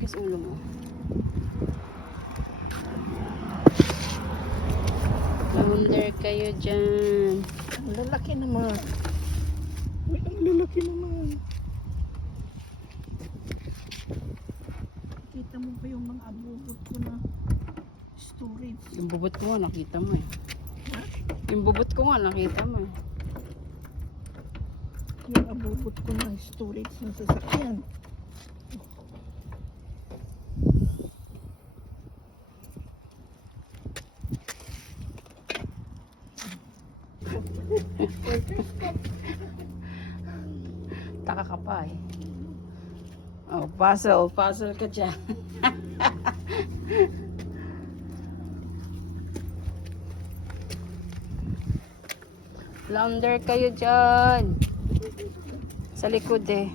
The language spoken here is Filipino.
Tigas ulo mo. Lamunder kayo dyan. Ang lalaki naman. Uy, ang lalaki naman. Kita mo ba yung mga abubot ko na storage? Yung bubot ko nga, nakita mo eh. Ha? Yung bubot ko nga, nakita mo eh. Yung abubot ko na storage ng sasakyan. Taka ka pa eh. Oh, puzzle. Puzzle ka dyan. Flounder kayo dyan. Sa likod eh.